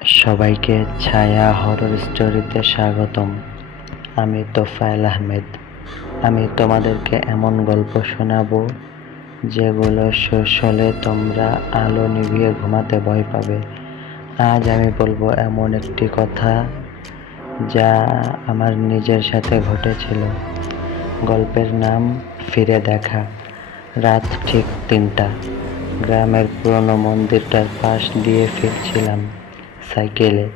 সবাইকে ছায়া হরর স্টোরিতে স্বাগতম। আমি তোফায়েল আহমেদ। আমি তোমাদেরকে এমন গল্প শোনাবো যেগুলো শেষ হলে তোমরা আলো নিভিয়ে ঘুমাতে ভয় পাবে। আজ আমি বলবো এমন একটি কথা যা আমার নিজের সাথে ঘটেছিল। গল্পের নাম ফিরে দেখা। রাত ঠিক ৩টা। গ্রামের পুরনো মন্দিরটার পাশ দিয়ে ফিরছিলাম সাইকেলে।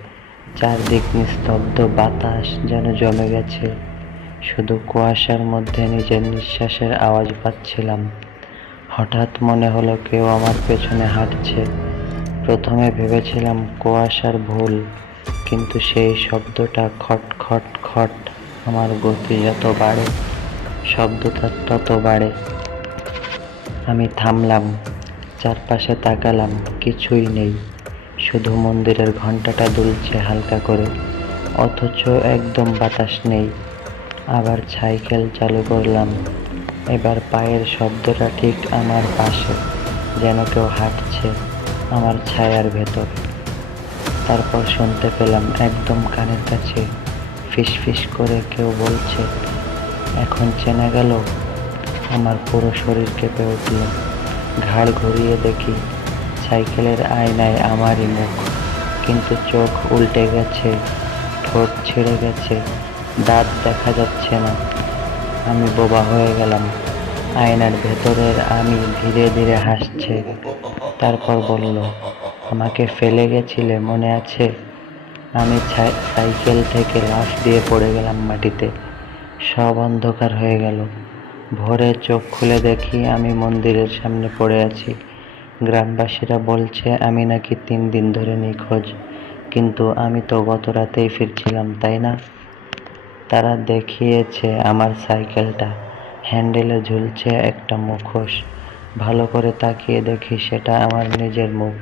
চারদিক নিস্তব্ধ, বাতাস যেন জমে গেছে। শুধু কুয়াশার মধ্যে নিজের নিঃশ্বাসের আওয়াজ পাচ্ছিলাম। হঠাৎ মনে হলো কেউ আমার পেছনে হাঁটছে। প্রথমে ভেবেছিলাম কুয়াশার ভুল, কিন্তু সেই শব্দটা খট খট খট। আমার গতি যত বাড়ে শব্দটা তত বাড়ে। আমি থামলাম, চারপাশে তাকালাম, কিছুই নেই। শুধু মন্দিরের ঘন্টাটা দুলছে হালকা করে, অথচ একদম বাতাস নেই। আবার সাইকেল চালু করলাম। এবার পায়ের শব্দটা ঠিক আমার পাশে, যেন কেউ হাঁটছে আমার ছায়ার ভেতর। তারপর শুনতে পেলাম একদম কানের কাছে, ফিস ফিস করে কেউ বলছে, এখন চেনা গেল। আমার পুরো শরীর কেঁপে উঠল। ঘাড় ঘুরিয়ে দেখি সাইকেলের আয়নায় আমারই মুখ, কিন্তু চোখ উল্টে গেছে, ঠোঁট ছিঁড়ে গেছে, দাঁত দেখা যাচ্ছে না। আমি বোবা হয়ে গেলাম। আয়নার ভেতরের আমি ধীরে ধীরে হাসছে। তারপর বলল, আমাকে ফেলে গেছিলে মনে আছে? আমি সাইকেল থেকে লাফ দিয়ে পড়ে গেলাম মাটিতে। সব অন্ধকার হয়ে গেল। ভোরে চোখ খুলে দেখি আমি মন্দিরের সামনে পড়ে আছি। গ্রামবাসীরা বলছে আমি নাকি ৩ দিন ধরে নিখোঁজ, কিন্তু আমি তো গত রাতেই ফিরছিলাম, তাই না? তারা দেখিয়েছে আমার সাইকেলটা, হ্যান্ডেলে ঝুলছে একটা মুখোশ। ভালো করে তাকিয়ে দেখি সেটা আমার নিজের মুখ।